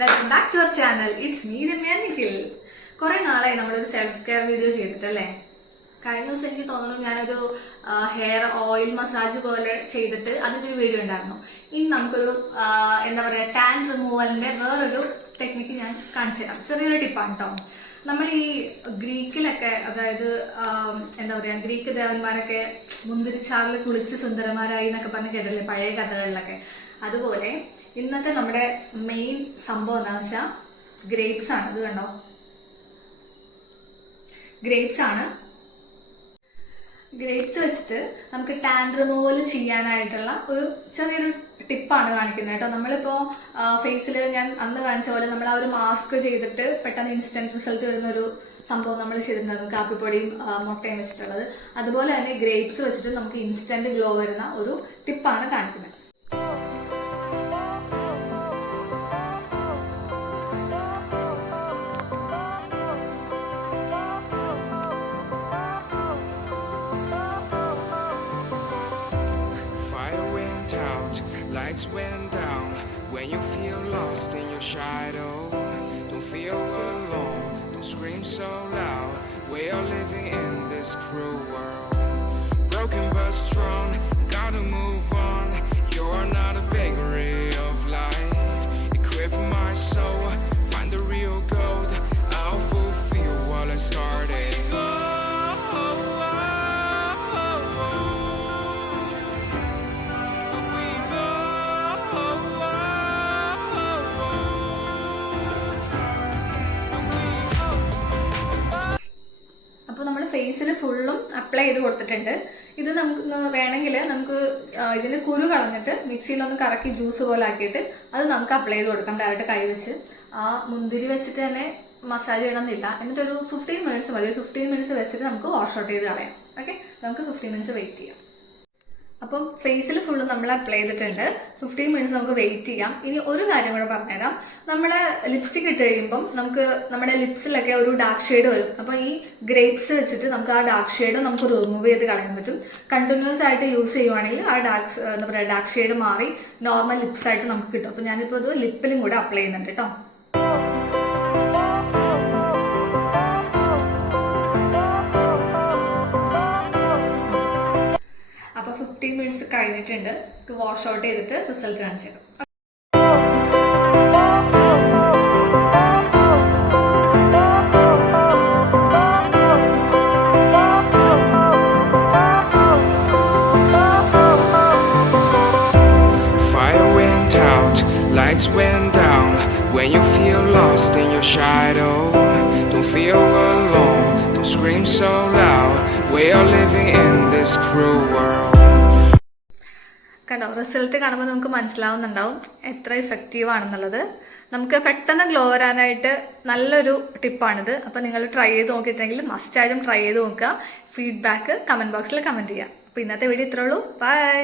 Welcome back to our channel. It's me Ramya Nikhil. കുറെ നാളായി നമ്മളൊരു സെൽഫ് കെയർ വീഡിയോ ചെയ്തിട്ടല്ലേ. കഴിഞ്ഞ ദിവസം എനിക്ക് തോന്നുന്നു ഞാനൊരു ഹെയർ ഓയിൽ മസാജ് പോലെ ചെയ്തിട്ട് അതിന്റെ ഒരു വീഡിയോ ഉണ്ടായിരുന്നു. ഇനി നമുക്കൊരു എന്താ പറയാ ടാൻ റിമൂവലിന്റെ വേറൊരു ടെക്നിക്ക് ഞാൻ കാണിച്ചു തരാം. ചെറിയൊരു ടിപ്പാണ് കേട്ടോ. നമ്മൾ ഈ ഗ്രീക്കിലൊക്കെ, അതായത് എന്താ പറയാ, ഗ്രീക്ക് ദേവന്മാരൊക്കെ മുന്തിരിച്ചാറിൽ കുളിച്ച് സുന്ദരന്മാരായി എന്നൊക്കെ പറഞ്ഞ് കേട്ടില്ലേ പഴയ കഥകളിലൊക്കെ. അതുപോലെ ഇന്നത്തെ നമ്മുടെ മെയിൻ സംഭവം എന്താണെന്ന് വെച്ചാൽ ഗ്രേപ്സ് ആണ്. ഇത് കണ്ടോ, ഗ്രേപ്സ് ആണ്. ഗ്രേപ്സ് വെച്ചിട്ട് നമുക്ക് ടാൻ റിമൂവൽ ചെയ്യാനായിട്ടുള്ള ഒരു ചെറിയൊരു ടിപ്പാണ് കാണിക്കുന്നത് കേട്ടോ. നമ്മളിപ്പോ ഫേസിൽ ഞാൻ അന്ന് കാണിച്ച പോലെ നമ്മൾ ആ ഒരു മാസ്ക് ചെയ്തിട്ട് പെട്ടെന്ന് ഇൻസ്റ്റന്റ് റിസൾട്ട് വരുന്ന ഒരു സംഭവം നമ്മൾ ചെയ്തിട്ടുണ്ടായിരുന്നു, കാപ്പിപ്പൊടിയും മുട്ടയും വെച്ചിട്ടുള്ളത്. അതുപോലെ തന്നെ ഗ്രേപ്സ് വെച്ചിട്ട് നമുക്ക് ഇൻസ്റ്റന്റ് ഗ്ലോ വരുന്ന ഒരു ടിപ്പാണ് കാണിക്കുന്നത്. Lights went down when you feel lost in your shadow. Don't feel alone, don't scream so loud. We are living in this cruel world. Broken but strong, gotta move on. You're not a bakery of life. Equip my soul, find the real gold. I'll fulfill what I started. അപ്പോൾ നമ്മൾ ഫേസിൽ ഫുള്ളും apply ചെയ്ത് കൊടുത്തിട്ടുണ്ട്. ഇത് നമുക്ക് വേണമെങ്കിൽ നമുക്ക് ഇതിന്റെ കുരു കളഞ്ഞിട്ട് മിക്സിയിലൊന്ന് കറക്കി ജ്യൂസ് പോലെ ആക്കിയിട്ട് അത് നമുക്ക് അപ്ലൈ ചെയ്ത് കൊടുക്കാം. ഡയറക്റ്റ് കൈ വെച്ച് ആ മുന്തിരി വെച്ചിട്ട് തന്നെ മസാജ് ചെയ്യണമെന്നില്ല. എന്നിട്ടൊരു 15 മിനിറ്റ്സ് മതി. 15 മിനിറ്റ്സ് വെച്ചിട്ട് നമുക്ക് വാഷ് ഔട്ട് ചെയ്ത് കളയാം. ഓക്കെ, നമുക്ക് 15 മിനിറ്റ്സ് വെയിറ്റ് ചെയ്യാം. അപ്പം ഫേസിൽ ഫുള്ള് നമ്മൾ അപ്ലൈ ചെയ്തിട്ടുണ്ട്. 15 മിനിറ്റ്സ് നമുക്ക് വെയിറ്റ് ചെയ്യാം. ഇനി ഒരു കാര്യം കൂടെ പറഞ്ഞുതരാം. നമ്മൾ ലിപ്സ്റ്റിക് ഇട്ട് കഴിയുമ്പം നമുക്ക് നമ്മുടെ ലിപ്സിലൊക്കെ ഒരു ഡാർക്ക് ഷെയ്ഡ് വരും. അപ്പം ഈ ഗ്രേപ്സ് വെച്ചിട്ട് നമുക്ക് ആ ഡാർക്ക് ഷെയ്ഡ് നമുക്ക് റിമൂവ് ചെയ്ത് കളയാൻ പറ്റും. കണ്ടിന്യൂസ് ആയിട്ട് യൂസ് ചെയ്യുവാണെങ്കിൽ ആ എന്താ പറയുക ഡാർക്ക് ഷെയ്ഡ് മാറി നോർമൽ ലിപ്സ് ആയിട്ട് നമുക്ക് കിട്ടും. അപ്പം ഞാനിപ്പോൾ ഇത് ലിപ്പിലും കൂടെ അപ്ലൈ ചെയ്യുന്നുണ്ട് കേട്ടോ. അപ്പൊ 15 മിനിറ്റ്സ് കഴിഞ്ഞിട്ടുണ്ട്. വാഷ് ഔട്ട് ചെയ്തിട്ട് റിസൾട്ട് കാണിച്ചു തരാം. Fire went out, lights went down when you feel lost in your shadow. Don't feel alone, don't scream so loud. We are living in this cruel world. കണ്ടോ, result കാണുമ്പോൾ നമുക്ക് മനസ്സിലാവുന്നുണ്ടാവും എത്ര effective ആണെന്നുള്ളത്. നമുക്ക് പെട്ടെന്ന് ഗ്ലോ വരാനായിട്ട് നല്ലൊരു ടിപ്പാണിത്. അപ്പം നിങ്ങൾ ട്രൈ ചെയ്ത് നോക്കിയിട്ടുണ്ടെങ്കിൽ മസ്റ്റായിട്ടും ട്രൈ ചെയ്ത് നോക്കുക. ഫീഡ്ബാക്ക് കമൻറ്റ് ബോക്സിൽ കമൻറ്റ് ചെയ്യുക. അപ്പോൾ ഇന്നത്തെ വീഡിയോ ഇത്രേ ഉള്ളൂ. ബൈ.